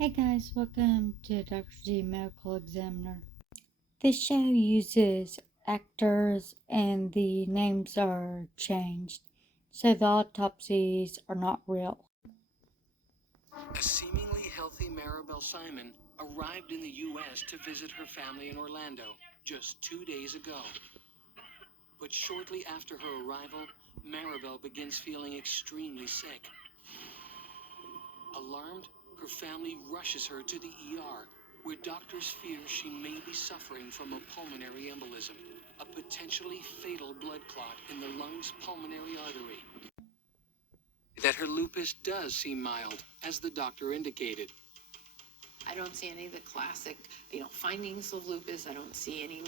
Hey guys, welcome to Dr. G Medical Examiner. This show uses actors and the names are changed, so the autopsies are not real. A seemingly healthy Maribel Simon arrived in the U.S. to visit her family in Orlando just 2 days ago. But shortly after her arrival, Maribel begins feeling extremely sick. Alarmed, her family rushes her to the ER, where doctors fear she may be suffering from a pulmonary embolism, a potentially fatal blood clot in the lung's pulmonary artery. That her lupus does seem mild, as the doctor indicated. I don't see any of the classic, findings of lupus. I don't see any,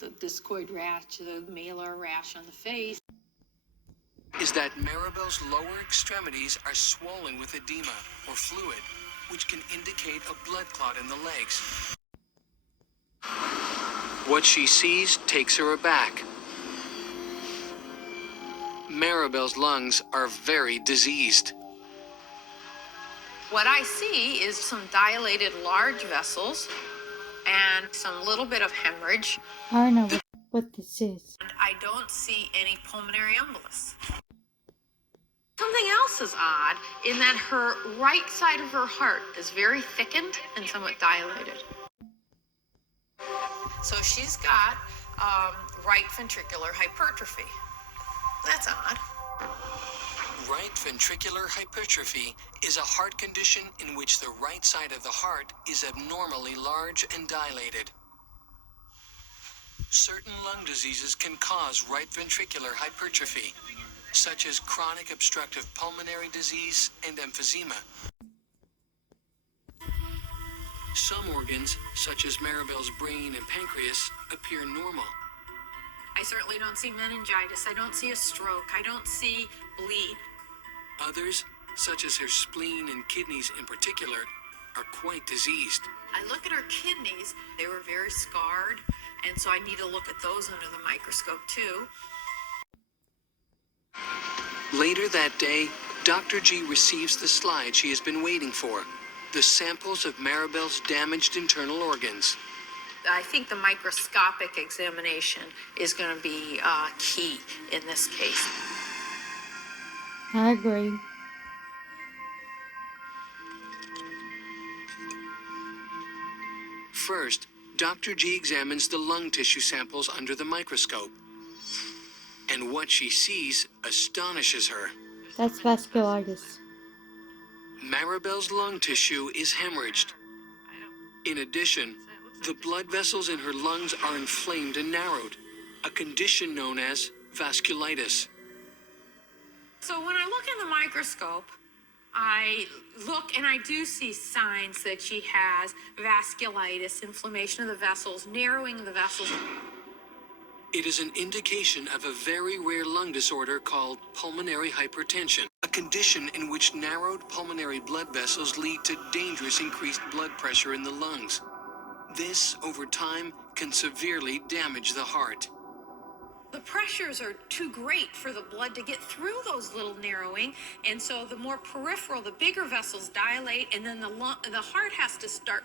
the discoid rash, the malar rash on the face. Is that Maribel's lower extremities are swollen with edema or fluid, which can indicate a blood clot in the legs. What she sees takes her aback. Maribel's lungs are very diseased. What I see is some dilated large vessels and some little bit of hemorrhage. I don't know what this is. And I don't see any pulmonary embolus. Something else is odd in that her right side of her heart is very thickened and somewhat dilated. So she's got right ventricular hypertrophy. That's odd. Right ventricular hypertrophy is a heart condition in which the right side of the heart is abnormally large and dilated. Certain lung diseases can cause right ventricular hypertrophy, such as chronic obstructive pulmonary disease and emphysema. Some organs, such as Maribel's brain and pancreas, appear normal. I certainly don't see meningitis. I don't see a stroke. I don't see bleed. Others, such as her spleen and kidneys in particular, are quite diseased. I look at her kidneys. They were very scarred, and so I need to look at those under the microscope too. Later that day, Dr. G receives the slide she has been waiting for, the samples of Maribel's damaged internal organs. I think the microscopic examination is going to be key in this case. I agree. First, Dr. G examines the lung tissue samples under the microscope. And what she sees astonishes her. That's vasculitis. Maribel's lung tissue is hemorrhaged. In addition, the blood vessels in her lungs are inflamed and narrowed, a condition known as vasculitis. So when I look in the microscope, I look and I do see signs that she has vasculitis, inflammation of the vessels, narrowing of the vessels. It is an indication of a very rare lung disorder called pulmonary hypertension, a condition in which narrowed pulmonary blood vessels lead to dangerous increased blood pressure in the lungs. This, over time, can severely damage the heart. The pressures are too great for the blood to get through those little narrowing, and so the more peripheral, the bigger vessels dilate, and then the heart has to start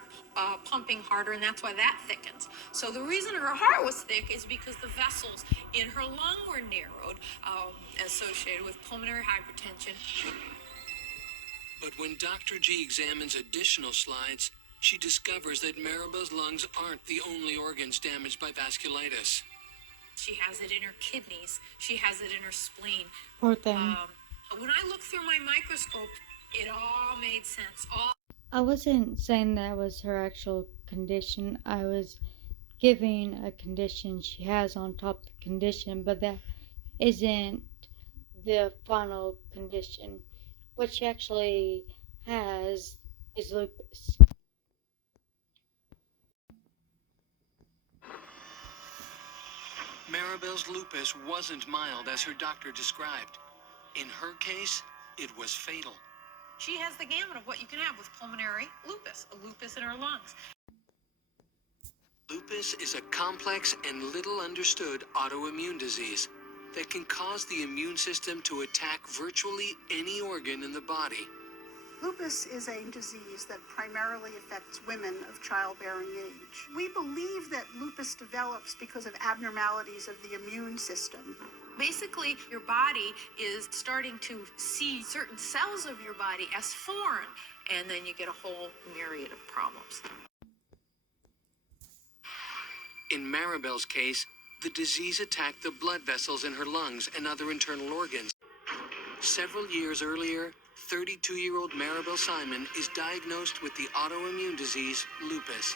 pumping harder, and that's why that thickens. So the reason her heart was thick is because the vessels in her lung were narrowed, associated with pulmonary hypertension. But when Dr. G examines additional slides, she discovers that Maribel's lungs aren't the only organs damaged by vasculitis. She has it in her kidneys. She has it in her spleen. Poor thing. When I looked through my microscope, it all made sense. I wasn't saying that was her actual condition. I was giving a condition she has on top of the condition, but that isn't the final condition. What she actually has is lupus. Maribel's lupus wasn't mild as her doctor described. In her case, it was fatal. She has the gamut of what you can have with pulmonary lupus, a lupus in her lungs. Lupus is a complex and little understood autoimmune disease that can cause the immune system to attack virtually any organ in the body. Lupus is a disease that primarily affects women of childbearing age. We believe that lupus develops because of abnormalities of the immune system. Basically, your body is starting to see certain cells of your body as foreign, and then you get a whole myriad of problems. In Maribel's case, the disease attacked the blood vessels in her lungs and other internal organs. Several years earlier, 32-year-old Maribel Simon is diagnosed with the autoimmune disease lupus.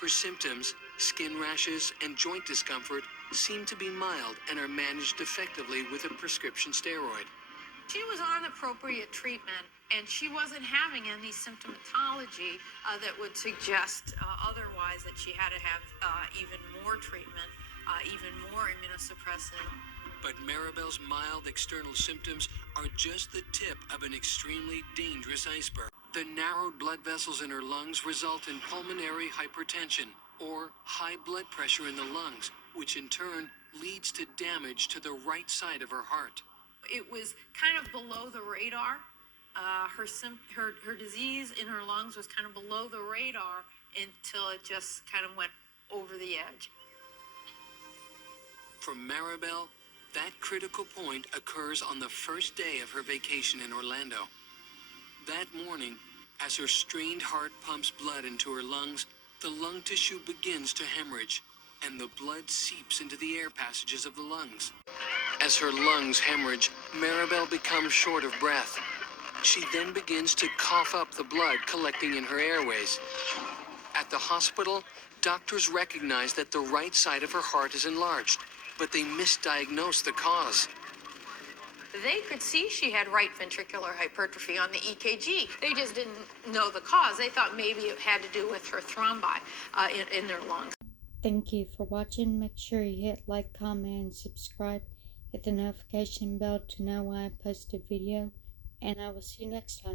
Her symptoms, skin rashes and joint discomfort, seem to be mild and are managed effectively with a prescription steroid. She was on appropriate treatment, and she wasn't having any symptomatology that would suggest otherwise, that she had to have even more treatment, even more immunosuppressant. But Maribel's mild external symptoms are just the tip of an extremely dangerous iceberg. The narrowed blood vessels in her lungs result in pulmonary hypertension, or high blood pressure in the lungs, which in turn leads to damage to the right side of her heart. It was kind of below the radar. Her disease in her lungs was kind of below the radar until it just kind of went over the edge. For Maribel, that critical point occurs on the first day of her vacation in Orlando. That morning, as her strained heart pumps blood into her lungs, the lung tissue begins to hemorrhage, and the blood seeps into the air passages of the lungs. As her lungs hemorrhage, Maribel becomes short of breath. She then begins to cough up the blood collecting in her airways. At the hospital, doctors recognize that the right side of her heart is enlarged, but they misdiagnose the cause. They could see she had right ventricular hypertrophy on the EKG. They just didn't know the cause. They thought maybe it had to do with her thrombi in their lungs. Thank you for watching. Make sure you hit like, comment, and subscribe. Hit the notification bell to know when I post a video. And I will see you next time.